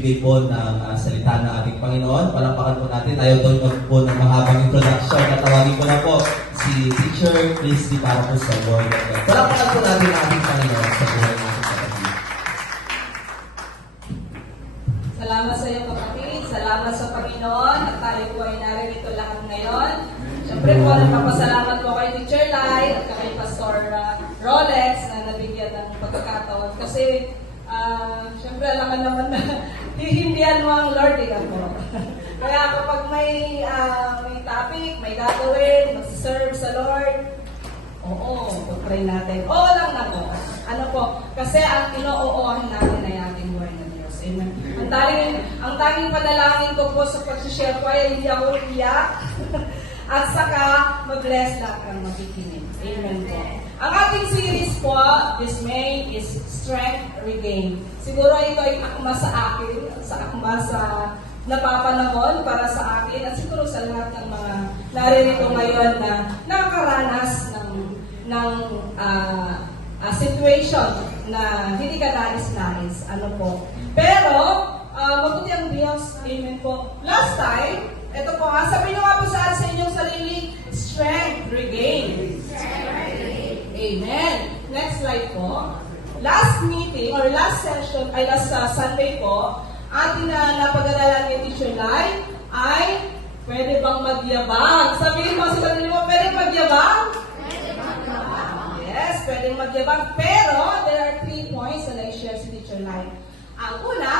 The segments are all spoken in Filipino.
magbibigay po ng salita ng ating Panginoon. Palakpakan po natin. Ayaw doon po ng mahabang introduction. Natawagin ko na po si Teacher Christy para po sa Word of God. Palakpakan po natin ang ating Panginoon sa buhay natin sa pagkakas. Salamat sa iyo, kapatid. Salamat sa Panginoon at tayo po ay naririto lahat ngayon. Siyempre po, nagpapasalamat po kay Teacher Lai at kay Pastor Rolex na nabigyan ng pagkakataon. Kasi, siyempre, alam naman na hihindihan mo ang Lord, po. Kaya kapag may topic, may gagawin, mag-serve sa Lord, oo, pag-pray natin. Oo lang na po. Ano po? Kasi ang ino-oohan natin ay ating buhay na Diyos. Amen. Ang tanging panalangin ko po sa pag-share ko ay hindi ako iyak. At saka, mag-bless lahat ang makikinig. Amen po. Ang ating series po, this May, is Strength Regained. Siguro ito ay akma sa akin, sa napapanahon para sa akin, at siguro sa lahat ng mga naririto ngayon na nakakaranas ng situation na hindi ka nais-nais. Ano po. Pero, mabuti ang Diyos. Amen po. Last time, ito po nga, sabi nyo nga po sa inyong sarili, strength regained. Amen. Next slide po. Last meeting, or last session, ay last Sunday po, ating napag-aralan ni Teacher Lai ay pwede bang magyabang? Sabihin mo sa sarili mo, pwede magyabang? Yes, pwede magyabang. Pero, there are 3 points na i-share si Teacher Lai. Ang una,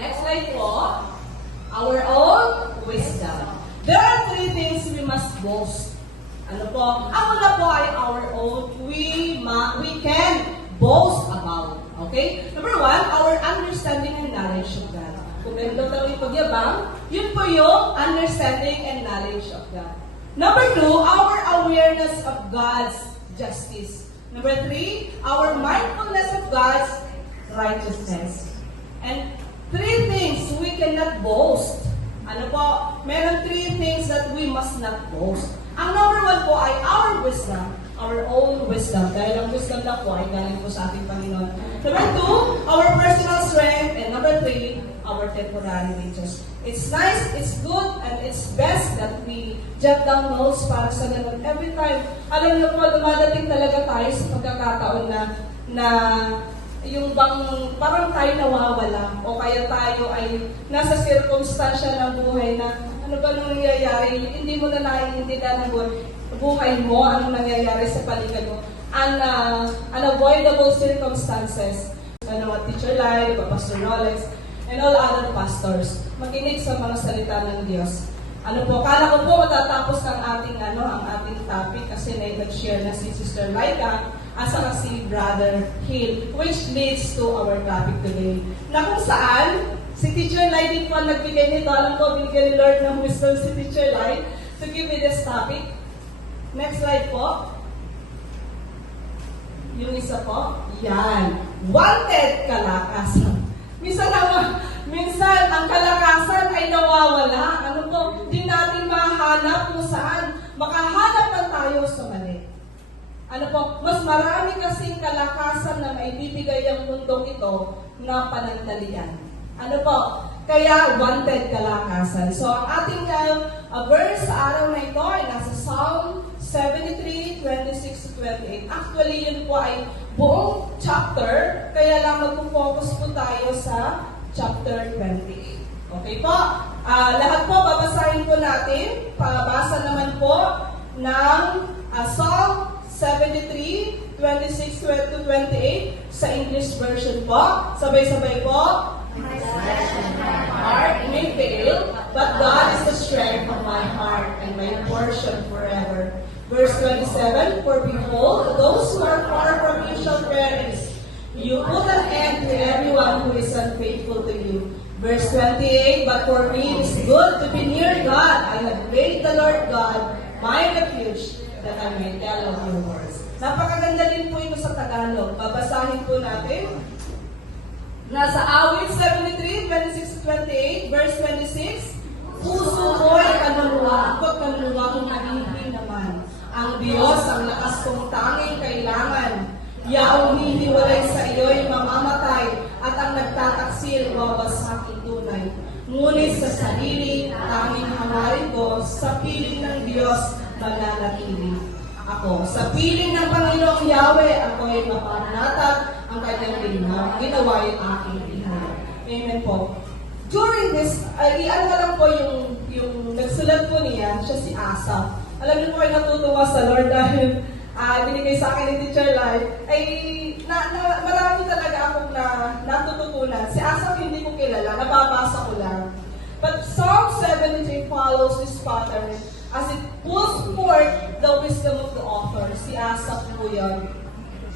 next slide po, our own wisdom. There are 3 things we must boast. Ano po? Ang una po ay our own, we can boast about. Okay? Number 1, our understanding and knowledge of God. Kung meron daw yung pagyabang, yun po yung understanding and knowledge of God. Number 2, our awareness of God's justice. Number 3, our mindfulness of God's righteousness. And 3 things we cannot boast. Ano po? Meron 3 things that we must not boast. Ang number 1 po ay our wisdom, our own wisdom. Dahil ang wisdom na po ay galing po sa ating Panginoon. Number 2, our personal strength. And number 3, our temporary riches. It's nice, it's good, and it's best that we jot down notes para sa ganun. Every time, alam niyo po, dumadating talaga tayo sa pagkakataon na yung bang parang tayo nawawala o kaya tayo ay nasa circumstansya ng buhay na ano ba nang nangyayari, hindi mo na naiintindihan ng buhay mo, ano nangyayari sa paligid mo. Unavoidable circumstances. Ano, Teacher Lai, Pastor Rolex, and all other pastors. Makinig sa mga salita ng Diyos. Ano po, kala ko po matatapos ang ating topic kasi nag-share na si Sister Laika at saka si Brother Hill, which leads to our topic today. Na kung saan, si Teacher Lai din po ang nagbigay nito. Alam ko, binigay ni Lord ng wisdom si Teacher Lai to give me this topic. Next slide po. Yung isa po. Yan. Wanted kalakasan. Minsan, ang kalakasan ay nawawala. Ano po? Hindi natin mahanap kung saan. Makahanap lang tayo sa mali. Ano po? Mas marami kasing kalakasan na maibibigay ang mundong ito na panandalian. Ano po? Kaya wanted kalakasan. So, ang ating verse sa araw na ito ay nasa Psalm 73, 26-28. Actually, yun po ay buong chapter. Kaya lang mag-focus po tayo sa chapter 28. Okay po? Lahat po, babasahin po natin. Pabasa naman po ng Psalm 73, 26-28 sa English version po. Sabay-sabay po. My heart may fail, but God is the strength of my heart and my portion forever. Verse 27, for behold, those who are far from you shall perish. You put an end to everyone who is unfaithful to you. Verse 28, but for me it is good to be near God. I have made the Lord God my refuge, that I may tell of your words. Napakaganda din po ito sa Tagalog. Babasahin po natin. Nasa awit 73, 26-28, verse 26, puso ko ay kanluwang kong nagiging naman. Ang Diyos ang lakas kong tanging kailangan. Yaong hiniwalay sa iyo'y mamamatay, at ang nagtatapos ito, sa piling ng Diyos mananatili ako. Sa piling ng Panginoong Yahweh, ako ay mapanatag ang kanyang ginawa yung aking ihaw. Amen po. During this, iyan na lang po yung nagsulat po niya, siya si Asaph. Alam niyo po kayo natutuwa sa Lord dahil binigay sa akin ni Teacher Life, ay marami talaga akong natututunan. Si Asaph hindi ko kilala, nababasa ko lang. But Psalm 73 follows this pattern as it pulls forth the wisdom of the author. Si Asaph po yun.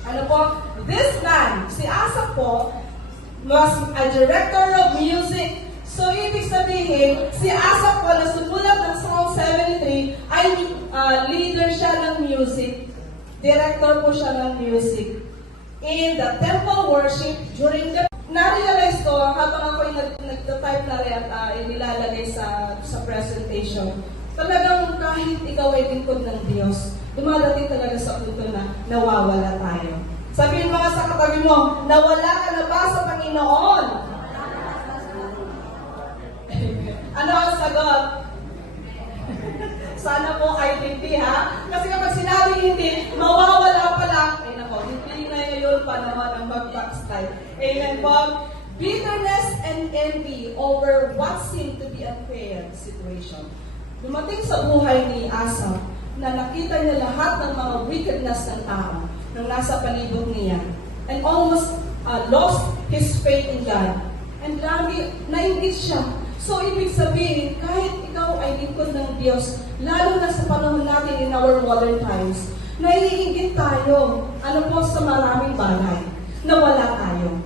Ano po? This man, si Asaph po, was a director of music. So, ibig sabihin, si Asaph po na sumulat ng Psalm 73 ay leader siya ng music. Director po siya ng music. In the temple worship, during the... Na-realize ko, habang ako nag-type na rin at inilalagay sa presentation, talagang kahit ikaw ay lingkod ng Diyos, dumadating talaga sa punto na nawawala tayo. Sabihin mga sa katabi mo, nawala ka na ba sa Panginoon? Ano ang sagot? Sana po ay hindi, ha? Kasi kapag sinabi hindi, mawawala pala. Ay nako, hindi na yun panahon ang mag-backslide. Amen po? Bitterness and envy over what seemed to be a fair situation. Dumating sa buhay ni Asaph na nakita niya lahat ng mga wickedness ng tao nang nasa palibot niya and almost lost his faith in God. And grabe, nainggit siya. So, ibig sabihin, kahit ikaw ay lingkod ng Diyos, lalo na sa panahon natin in our modern times, naiinggit tayo, po, sa maraming bagay, na wala tayo.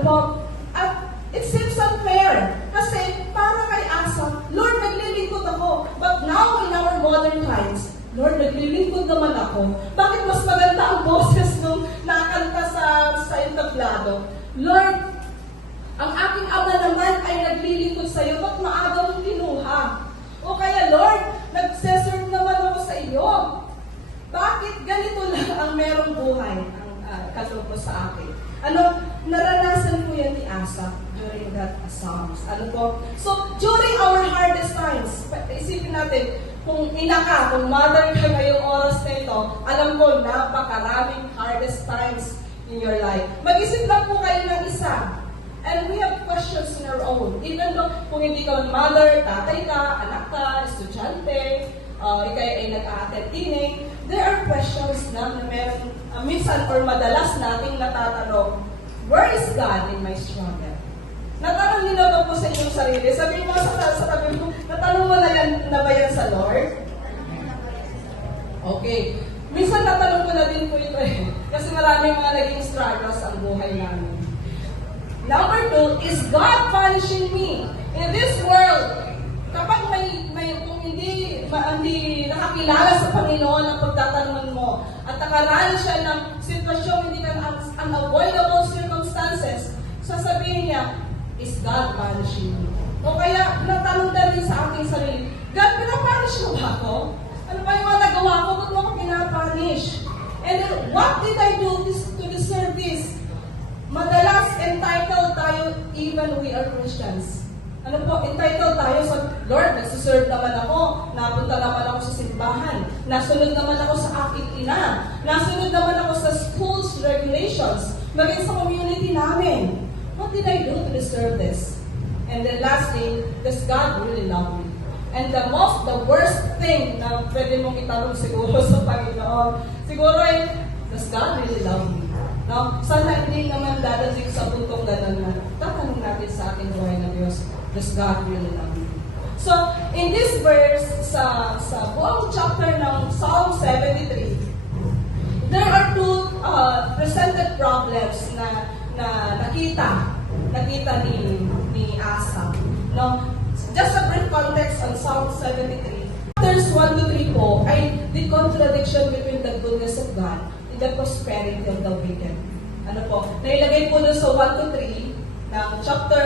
Po, at it seems unfair, kasi para kay Asaph, Lord, naglilingkod ako, but now in our modern times, Lord, naglilingkod naman ako. Bakit mas maganda ang boses nung nakanta sa entablado? Lord, ang aking ama naman ay naglilingkod sa iyo, ba't maaga mong kinuha? O kaya, Lord, nagseserve naman ako sa iyo. Bakit ganito lang ang merong buhay ang katulpo sa akin? Naranasan ko yan ni Asaph during that Psalms. Po? So, during our hardest times, isipin natin, kung ina ka, kung mother ka ngayong oras na ito, alam ko, napakaraming hardest times in your life. Mag-isip lang po kayo ng isa. And we have questions in our own. Even though kung hindi ka mother, tatay ka, anak ka, estudyante, ikay ay nag-a-attend tinig, there are questions na meron, minsan or madalas nating natatanong, where is God in my struggle? Natanong nila ba po sa inyong sarili? Sabihin mo sa tabi mo, natanong mo na ba yan sa Lord? Okay. Minsan natanong ko na din po ito eh. Kasi maraming mga naging struggles ang buhay namin. Number 2, is God punishing me? In this world, kapag kung hindi nakakilala sa Panginoon ang pagtatanong mo at nakaranas siya ng sitwasyon, hindi ka unavoidable circumstances, sasabihin niya, is God punishing me? O kaya, natanong na rin sa aking sarili, God, pinapunish mo ba ako? Ano ba yung mga nagawa ko? Ba't mo ako pinapunish? And then, what did I do to deserve this? Madalas entitled tayo even we are Christians. Entitled tayo sa Lord, nagsiserve naman ako, napunta naman ako sa simbahan, nasunod naman ako sa aking ina, nasunod naman ako sa school's regulations, maging sa community namin. What did I do to deserve this? And then lastly, does God really love me? And the worst thing na pwede mong itanong siguro sa Panginoon, siguro ay, does God really love me? No? Sana hindi naman dadating sa puntong gano'n na tatanong natin sa ating buhay na Diyos, does God really love me? So, in this verse, sa buong chapter ng Psalm 73, there are two presented problems na nakita ni Asaph. No? Just a brief context on Psalm 73. Chapters 1 to 3 po ay the contradiction between the goodness of God the prosperity of the wicked. Nailagay po doon sa 1 to 3 ng chapter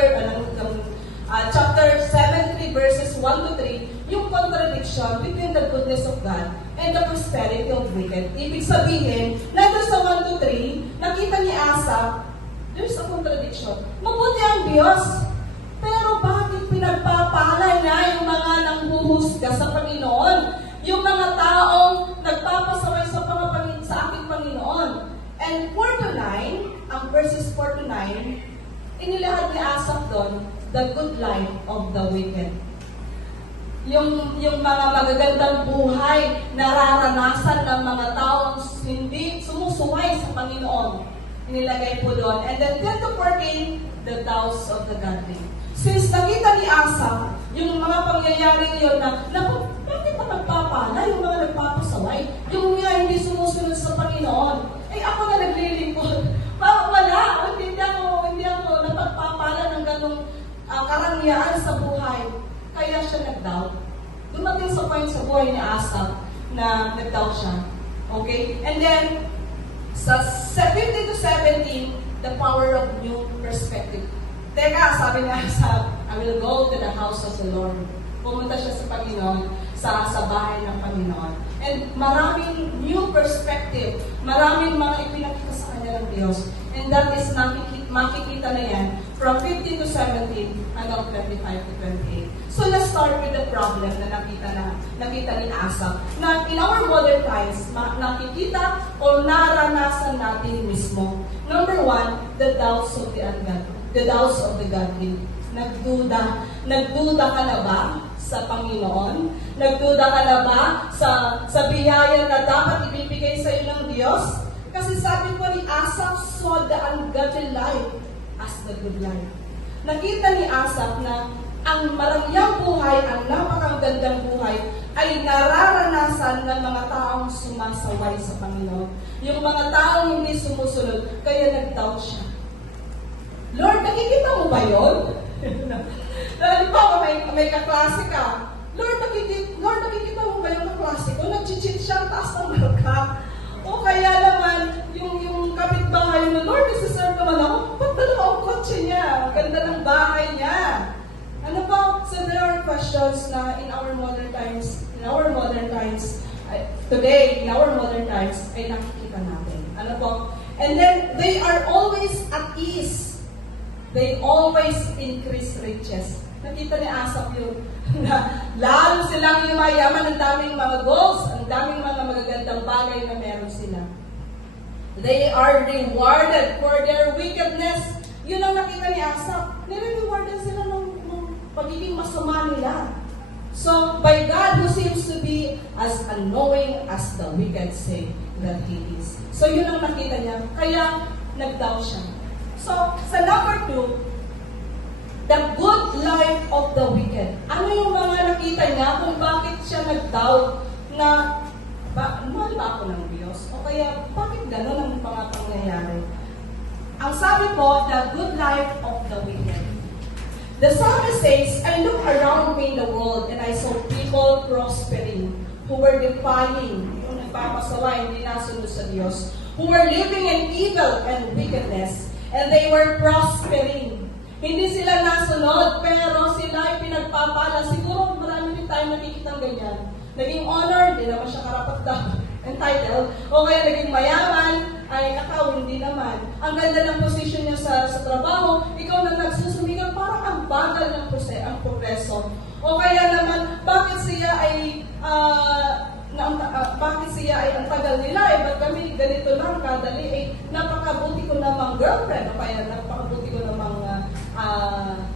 73 verses 1 to 3, yung contradiction between the goodness of God and the prosperity of wicked. Ibig sabihin, nandun sa 1 to 3, nakita ni Asaph, there's a contradiction. Mabuti ang Diyos, pero bakit pinagpapala niya yung mga nanghuhusga sa verses 4 to 9, inilahad ni Asaph doon, the good life of the wicked. Yung mga magagandang buhay nararanasan ng mga taong hindi sumusuway sa Panginoon. Inilagay po doon. And then 10 to 14, the doubts of the godly. Since nakita ni Asaph, yung mga pangyayari yun na, bakit pa nagpapala yung mga nagpapasaway? Yung nga hindi sumusunod sa Panginoon. Eh ako na naglilingkod. Wala, hindi ako napagpapala ng ganong karangyaan sa buhay. Kaya siya nag-doubt. Dumating sa point sa buhay ni Asaph na nag-doubt siya. Okay? And then, sa 15 to 17, the power of new perspective. Teka, sabi ni Asaph, I will go to the house of the Lord. Pumunta siya sa Panginoon, sa bahay ng Panginoon. And maraming new perspective, maraming mga ipinakita sa kanya ng Diyos. And that is makikita na yan from 15 to 17 hanggang 25 to 28. So let's start with the problem na nakita ni Asaph. Na in our modern times, nakikita o naranasan natin mismo. Number one, the doubts of the ungodly. The doubts of the godly. Nagduda. Nagduda ka na ba sa Panginoon? Nagduda ka na ba sa biyaya na dapat ibibigay sa iyo ng Diyos? Kasi sabi ko ni Asaph saw the ungodly life as the good life. Nakita ni Asaph na ang marangyang buhay, ang napakagandang buhay, ay nararanasan ng mga taong sumasaway sa Panginoon. Yung mga taong hindi sumusunod, kaya nag-doubt siya. Lord, nakikita mo ba yun? Halimbawa, may kaklase ka. Lord, nakikita mo ba yung kaklase ko? Nag-cheat siya, taas ng marka. O kaya naman, yung kapitbahay mo, Lord, nagsiserve naman ako. Ba't dalawa ang kotse niya? Ang ganda ng bahay niya. Ano po? So there are questions na in our modern times, today, in our modern times, ay nakikita natin. Ano po? And then, they are always at ease. They always increase riches. Nakita ni Asaph yun, na lalo silang yumayaman, ang daming mga goals, ang daming mga magagandang bagay na meron sila. They are rewarded for their wickedness. Yun ang nakita ni Asaph. Nire-rewardan sila ng pagiging masama nila. So, by God who seems to be as unknowing as the wicked say that He is. So, yun ang nakita niya. Kaya, nag-doubt siya. So, sa number 2, the good life of the wicked. Ano yung mga nakita niya kung bakit siya nag-doubt na mahal ba ako ng Diyos? O kaya, bakit gano'n ang mga pangyayari? Ang sabi po, the good life of the wicked. The psalmist says, I look around me in the world and I saw people prospering, who were defying, yung nagpapasaway, hindi nasunod sa Diyos, who were living in evil and wickedness, and they were prospering. Hindi sila nasunod, pero sila ay pinagpapala. Siguro marami rin tayo nakikitang ganyan. Naging honor, hindi naman siya karapat-dapat entitled. O kaya naging mayaman, ay nakaw, hindi naman. Ang ganda ng posisyon niya sa trabaho, ikaw na nagsusumigaw, parang ang bagal ng progreso. O kaya naman, bakit siya ay ang tagal nila, ba't kami ganito lang, kadali, napakabuti ko namang girlfriend, o kaya napakabuti ko namang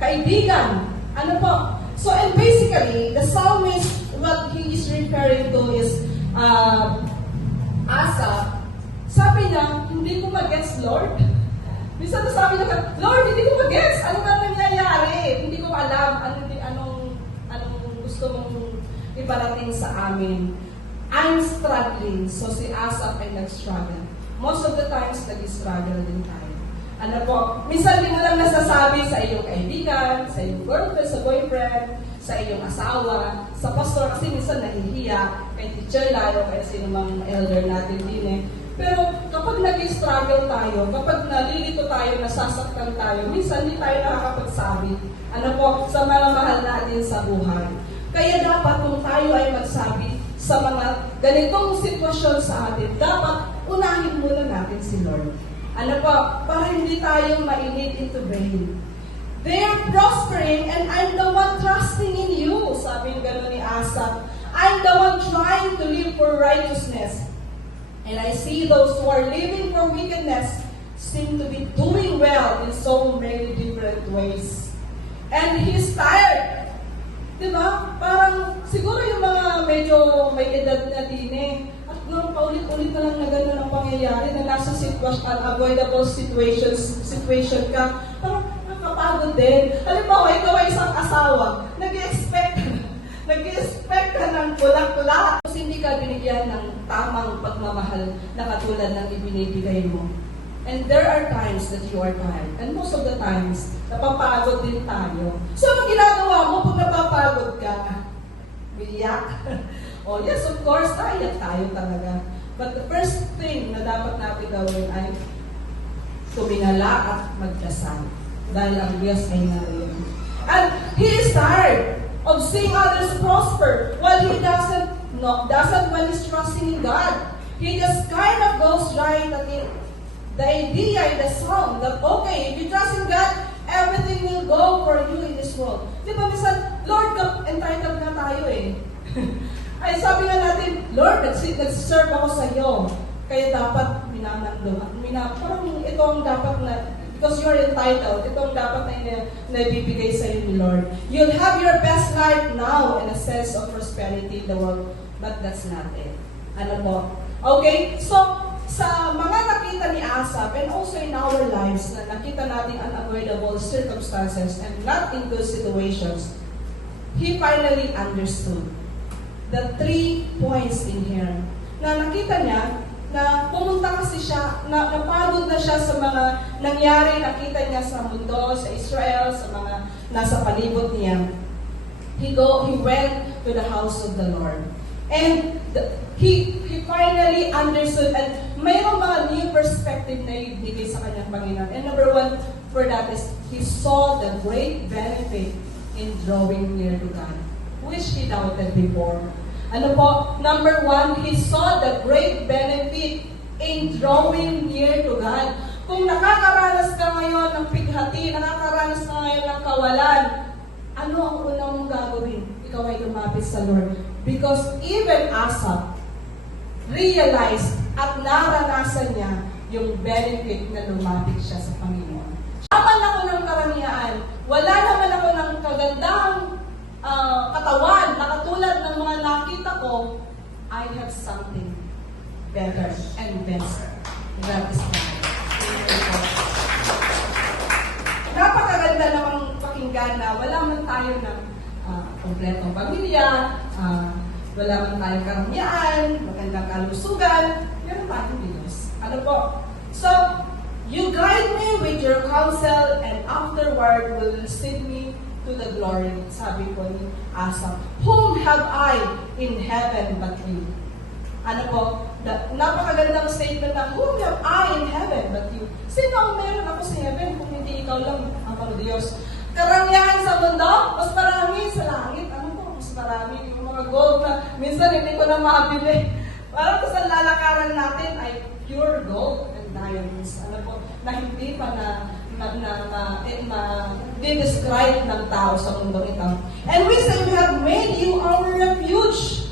kaibigan. Ano po? So, and basically, the psalmist, what he is referring to is Asaph. Sabi niya, hindi ko mag-gets, Lord. Minsan sabi niya, Lord, hindi ko mag-gets. Ano ka nangyayari? Hindi ko alam anong gusto mong iparating sa amin. I'm struggling. So si Asaph ay nag-struggle. Most of the times, nag-struggle din tayo. Ano po, minsan di mo lang nasasabi sa iyong kaibigan, sa iyong girlfriend, sa boyfriend, sa iyong asawa, sa pastor, kasi minsan nahihiya, kay teacher lalo, kaya sino mang elder natin din eh. Pero kapag nag-struggle tayo, kapag nalilito tayo, nasasaktan tayo, minsan hindi tayo nakakapagsabi. Ano po, sa mga mahal natin sa buhay. Kaya dapat kung tayo ay magsabi sa mga ganitong sitwasyon sa atin, dapat unahin muna natin si Lord. Ano po, para hindi tayo mainit into vain. They're prospering and I'm the one trusting in you. Sabi ng gano'n ni Asaph. I'm the one trying to live for righteousness. And I see those who are living for wickedness seem to be doing well in so many different ways. And he's tired. Diba? Parang siguro yung mga medyo may edad na din eh. At nung paulit-ulit na lang na gano'n ang pangyayari na nasa unavoidable situation ka, parang nakapagod din. Halimbawa, ikaw ay isang asawa, nag-expect ka ng kulak-kulak. Kasi hindi ka binigyan ng tamang pagmamahal na katulad ng ibinibigay mo. And there are times that you are tired. And most of the times, napapagod din tayo. So, ano ginagawa mo pag napapagod ka? Biyak. Oh, yes, of course, iyak tayo talaga. But the first thing na dapat natin gawin ay tumingala at magdasal. Dahil ang Diyos ay naroon. And he is tired of seeing others prosper while he doesn't while he's trusting in God. He just kind of goes right at it. The idea in the song that, okay, if you trust in God, everything will go for you in this world. Di ba, minsan, Lord, entitled na tayo eh. Ay, sabi nga natin, Lord, nag-serve ako sa iyo. Kaya dapat minamando. Parang ito ang dapat na, because you're entitled, ito ang dapat na ibibigay sa iyo ni Lord. You'll have your best life now and a sense of prosperity in the world, but that's not it. Ano po? Okay, so, sa mga nakita ni Asaph and also in our lives na nakita natin unavoidable circumstances and not in those situations, he finally understood the 3 points in here. Na nakita niya na pumunta kasi siya, napagod na siya sa mga nangyari, nakita niya sa mundo, sa Israel, sa mga nasa palibot niya. He went to the house of the Lord. And he finally understood and mayroong mga new perspective na ibigay sa kanyang Panginoon. And number 1 for that is he saw the great benefit in drawing near to God, which he doubted before. Ano po? Number 1, he saw the great benefit in drawing near to God. Kung nakakaranas ka ngayon ng pighati, nakakaranas ka ngayon ng kawalan, ano ang unang mong gagawin? Ikaw ay lumapit sa Lord. Because even Asaph realized at naranasan niya yung benefit na lumapit siya sa Panginoon. Naman ako ng karangyaan, wala naman ako ng kagandang katawan na katulad ng mga nakita ko, I have something better and best. That is God. Napakaganda namang pakinggan na wala man tayo ng kompletong pamilya, wala man tayong karangyaan, magandang kalusugan, meron tayong Diyos. Ano po? So, you guide me with your counsel and afterward will receive me to the glory. Sabi ko ni Asaph, whom have I in heaven but you? Ano po? Napakagandang statement na, whom have I in heaven but you? Sino ang meron ako sa heaven kung hindi ikaw lang ang Diyos? Karangyaan sa mundo, mas marami sa langit. Ano po? Mas marami. Yung mga gold na minsan hindi ko na mabili. Parang sa lalakaran natin ay pure gold and diamonds. Ano po? Na hindi pa describe ng tao sa mundo ito. And we say we have made you our refuge.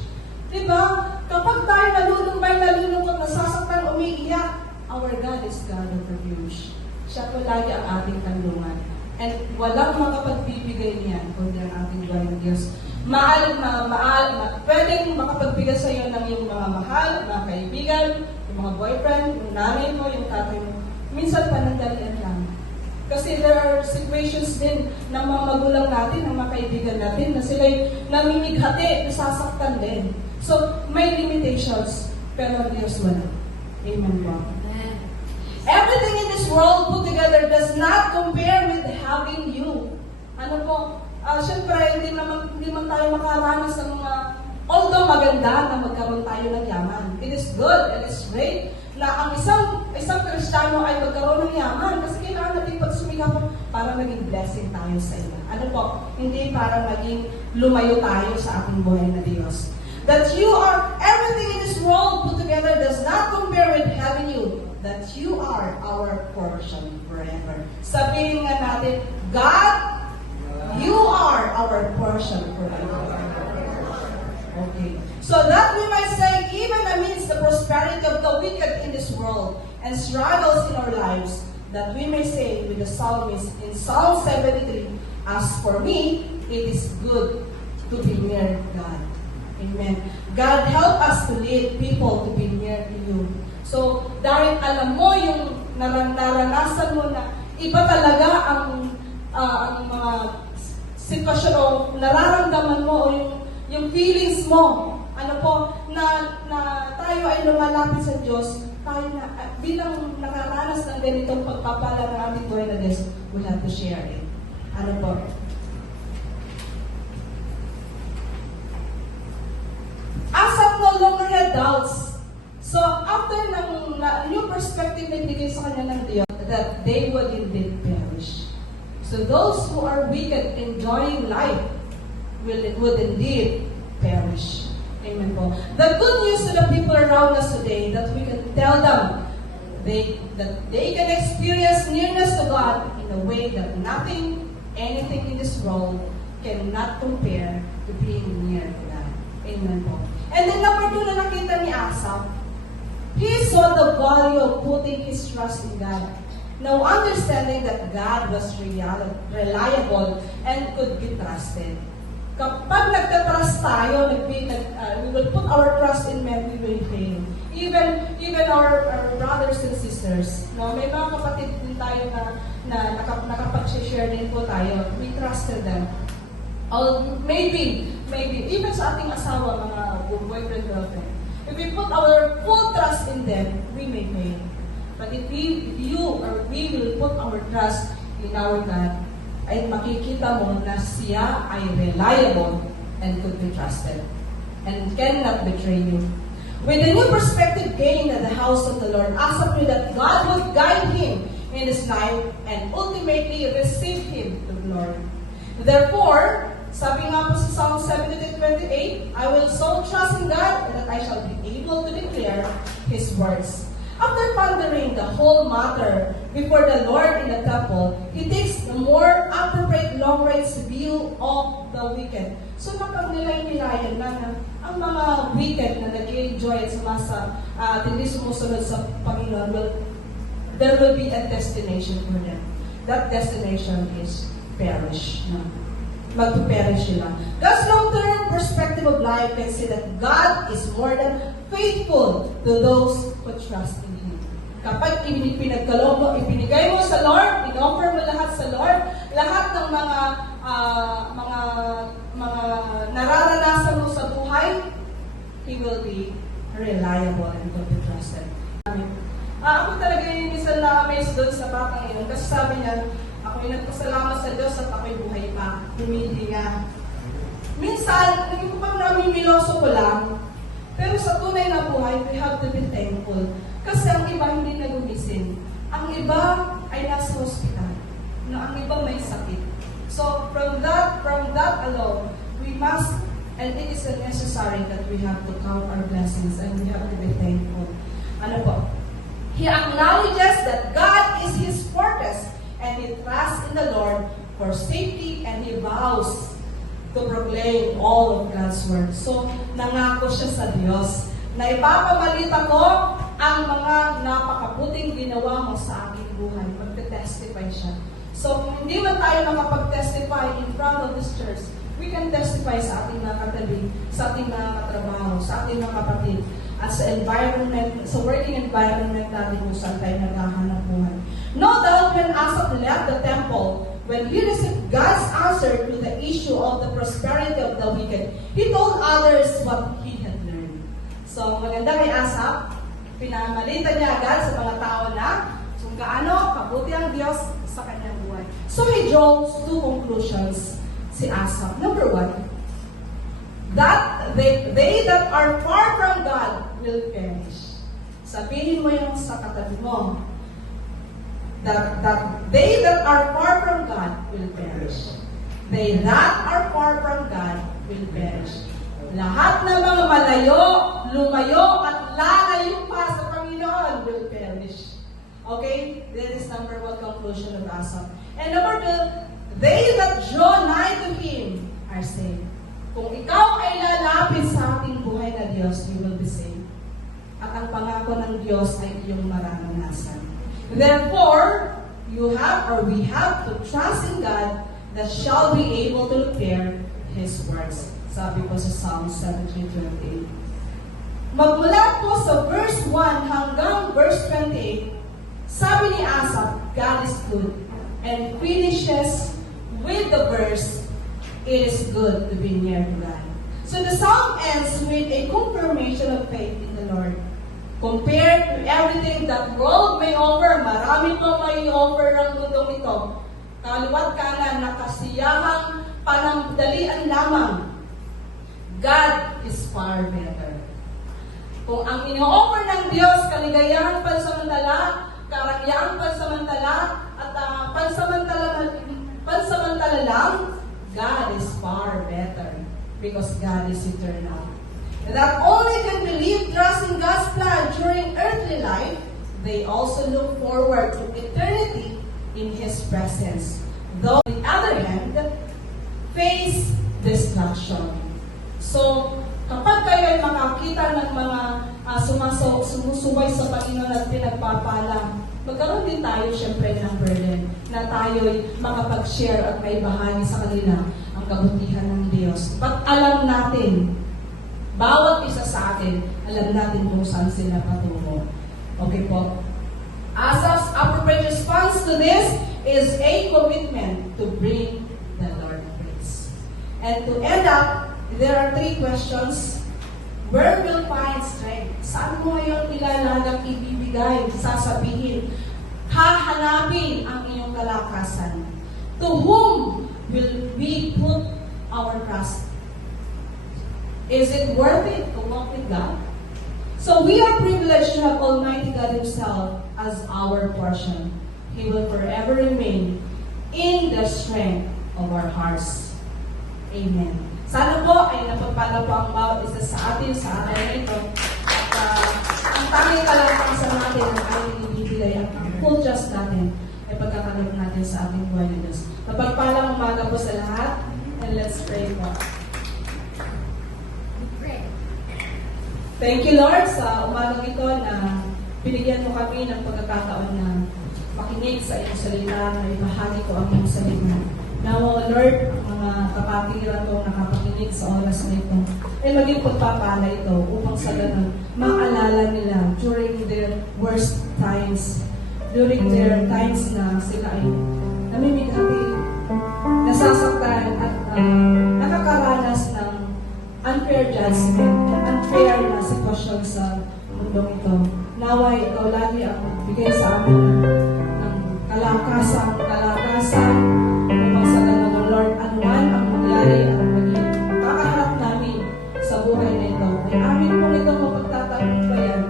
Diba? Kapag tayo nalulungkot, nasasaktan, umiiyak, our God is God of refuge. Siya po lagi ang ating kanlungan. And walang makapagbibigay niyan kundi ang ating buhay Diyos. Pwedeng makapagbigay sa iyo ng iyong mga mahal, mga kaibigan, yung mga boyfriend, yung nanay mo, yung tatay mo. Minsan panandalian lang. Kasi there are situations din ng mga magulang natin, ng mga kaibigan natin, na sila'y namimighati, nasasaktan din. So, may limitations, pero ang Diyos wala. Amen po. Everything in this world put together does not compare with having you. Ano po? Siyempre, hindi man tayo makaranas ng mga, although maganda na magkaroon tayo ng yaman. It is good and it's great na ang isang Kristiyano ay magkaroon ng yaman kasi kailangan natin pagsumikap para maging blessing tayo sa iba. Ano po? Hindi para maging lumayo tayo sa ating buhay na Diyos. That you are, everything in this world put together does not compare with having you. That you are our portion forever. Sabihin nga natin, God, you are our portion forever. Okay. So that we might say, even amidst the prosperity of the wicked in this world, and struggles in our lives, that we may say with the psalmist in Psalm 73, "As for me, it is good to be near God." Amen. God, help us to lead people to be near to you. So, dahil alam mo yung naranasan mo na iba talaga ang mga sitwasyon o nararamdaman mo o yung feelings mo, ano po, na tayo ay lumalapit sa Diyos, tayo na, bilang nakaranas ng ganitong pagpapala ng ating buhay na Diyos, we have to share it. Ano po? Asaph no longer had doubts. So, after ng new perspective na ibigay sa kanya ng Diyos, that they would indeed perish. So, those who are wicked, enjoying life, would indeed perish. Amen po. The good news to the people around us today, that we can tell them that they can experience nearness to God in a way that nothing, anything in this world cannot compare to being near to God. Amen po. And then number 2 na nakita ni Asaph, he saw the value of putting his trust in God. Now, understanding that God was reliable and could be trusted. Kapag nagtatrust tayo, we will put our trust in men, we will fail. Even our brothers and sisters. No? May mga kapatid din tayo na nakapag-share din po tayo. We trusted them. Maybe, even sa ating asawa, mga boyfriend, girlfriend. If we put our full trust in them, we may fail. But if you or we will put our trust in our God, ay makikita mo na siya ay reliable and could be trusted and cannot betray you. With the new perspective gained at the house of the Lord, Asaph knew that God would guide him in his life and ultimately receive him to glory. Therefore, sabi nga po sa Psalm 72:28, I will so trust in God that I shall be able to declare His words. After pondering the whole matter before the Lord in the temple, he takes a more appropriate long-range view of the wicked. So napagnilay-nilayan na ang mga wicked na nag-enjoy at hindi sumusunod sa Panginoon, there will be a destination for them. That destination is perish. Mag-perish sila. God's long-term perspective of life can see that God is more than faithful to those who trust in Him. Kapag pinagkaloob mo, ibinigay mo sa Lord, in-offer mo lahat sa Lord, lahat ng mga nararanasan mo sa buhay, He will be reliable and will be trusted. Ako talaga yung isa na-amaze doon sa batang yun. Kasi sabi niya, ako'y nagpasalamat sa Diyos at ako'y buhay pa. Humihinga. Minsan, naging pang namimiloso ko lang, pero sa tunay na buhay, we have to be thankful. Kasi ang iba hindi nagumising. Ang iba ay nasa hospital. Ang iba may sakit. So, from that alone, we must, and it is necessary that we have to count our blessings and we have to be thankful. Ano po? He acknowledges that God is his fortress and he trusts in the Lord for safety and he vows to proclaim all of God's word. So, nangako siya sa Diyos na ipapamalita ko ang mga napakabuting ginawa mo sa aking buhay. Magte-testify siya. So, kung hindi man tayo makapag-testify in front of this church, we can testify sa ating mga katabi, sa ating mga katrabaho, sa ating mga kapatid, at sa environment, sa working environment natin kung saan tayo naghahanap buhay. No doubt when Asaph left the temple, when he received God's answer to the issue of the prosperity of the wicked, he told others what he had learned. So, maganda kay Asaph, pinamalita niya agad sa mga tao na kung gaano kabuti ang Diyos sa kanyang buhay. So, he draws two conclusions, si Asaph. Number 1, that they that are far from God will perish. Sabihin mo yung sa katabi mo, that they that are far from God will perish. They that are far from God will perish. Lahat ng mga malayo, lumayo, at lalayo pa sa Panginoon will perish. Okay? This is number 1 conclusion of Asaph. And number 2, they that draw nigh to Him are saved. Kung ikaw ay lalapit sa ating buhay na Diyos, you will be saved. at ang pangako ng Diyos ay iyong mararanasan. Therefore, we have to trust in God that shall be able to repair His works. Sabi po sa Psalm 73:28. Magmula po sa verse 1 hanggang verse 28, sabi ni Asaph, God is good, and finishes with the verse, it is good to be near to God. So the psalm ends with a confirmation of faith in the Lord. Compared to everything that world may offer, marami po may offer ang mundong ito. Kaliwat kanan, nakasiyahang panandalian lamang. God is far better. Kung ang ino-offer ng Diyos, kaligayahan pansamantala, karagyang pansamantala, at pansamantala lang, God is far better because God is eternal. That only can believe, trust in God's plan during earthly life, they also look forward to eternity in His presence. Though, on the other hand, face destruction. So, kapag kayo ay makakita ng mga sumusubay sa Panginoon at pinagpapala, magkaroon din tayo syempre ng burden na tayo'y makapag-share at may bahagi sa kanila ang kabutihan ng Diyos. But alam natin, bawat isa sa atin, alam natin kung saan sila patungo. Okay po. Asaph's appropriate response to this is a commitment to bring the Lord praise. And to end up, there are 3 questions. Where will find strength? Saan mo ngayon ilalagang ibibigay, sasabihin, hahanapin ang iyong kalakasan? To whom will we put our trust? Is it worth it to walk with God? So we are privileged to have Almighty God Himself as our portion. He will forever remain in the strength of our hearts. Amen. Sana po ay napagpala po ang bawat isa sa atin sa araw na ito. At ang tanging kalakasan natin ang ating ibibigay at ang full trust natin ay pagkakalap natin sa ating buhay na Diyos. Napagpalang umaga po sa lahat, and let's pray po. Thank you, Lord, sa umagang ito na binigyan mo kami ng pagkakataon na makinig sa iyong salita, na ibahagi ko ang iyong salita. Now, Lord, ang mga kapatiran ko nakapakinig sa oras na ito, ay maging pagpapala ito upang sa ganun, maalala nila during their worst times, during their times na sila ay namimigati, nasasaktan at nakakaranas ng unfair judgment, unfair na sitwasyon sa mundong ito. Naway, ikaw lagi ang bigay sa amin ng kalakasan, upang sa ganun, Lord, anuman ang mangyari at maging kakaharap namin sa buhay na ito. Ay amin pong itong mapagtatagumpayan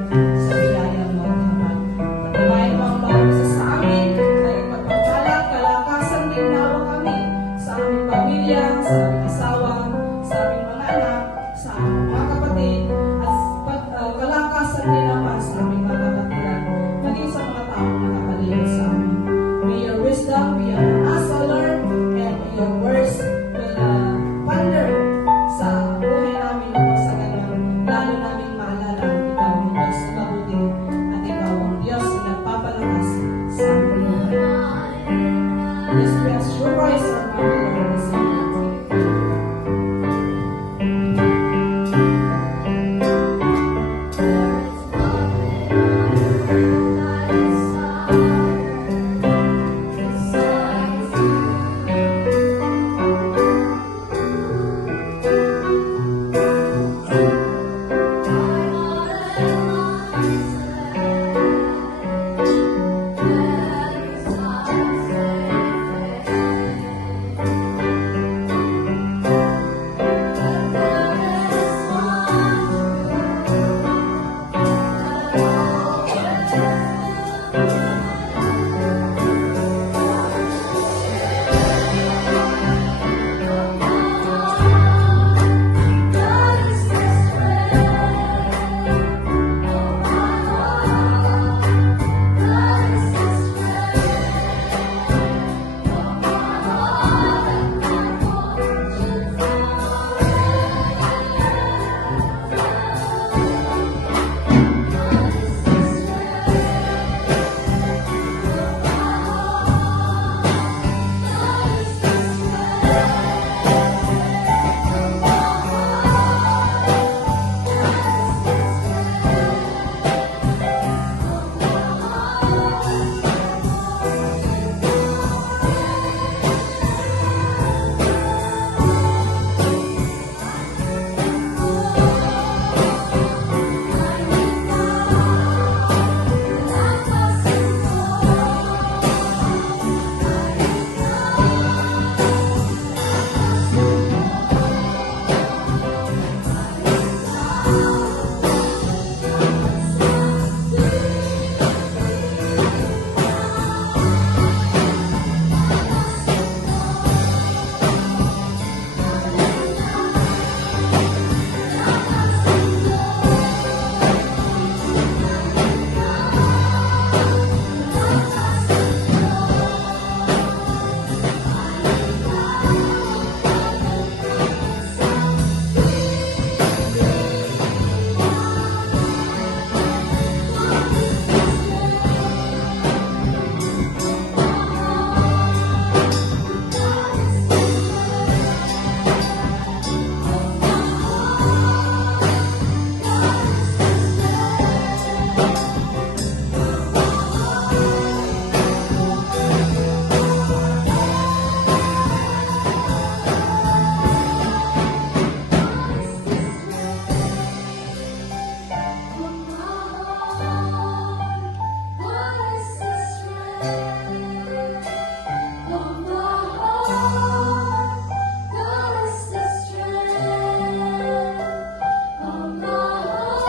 sa biyaya mo at habang. Pagkabayan mo ang bawat isa sa amin, ay pagpapala, kalakasan din nawa kami sa aming pamilya, sa aming asawa, sa aming mga anak, sa aming mga kapatid, at kalakasan din naman sa aming mga kapatiran, maging sa mga taong nakapalibot sa amin. May your wisdom be upon us, O Lord, and your words will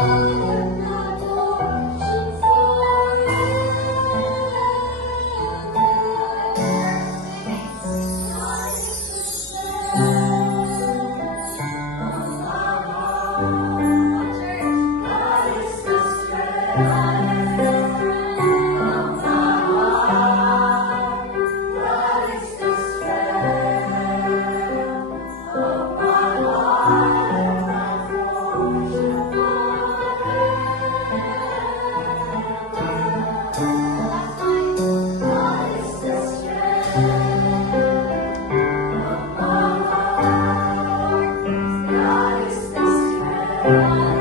God is the strength.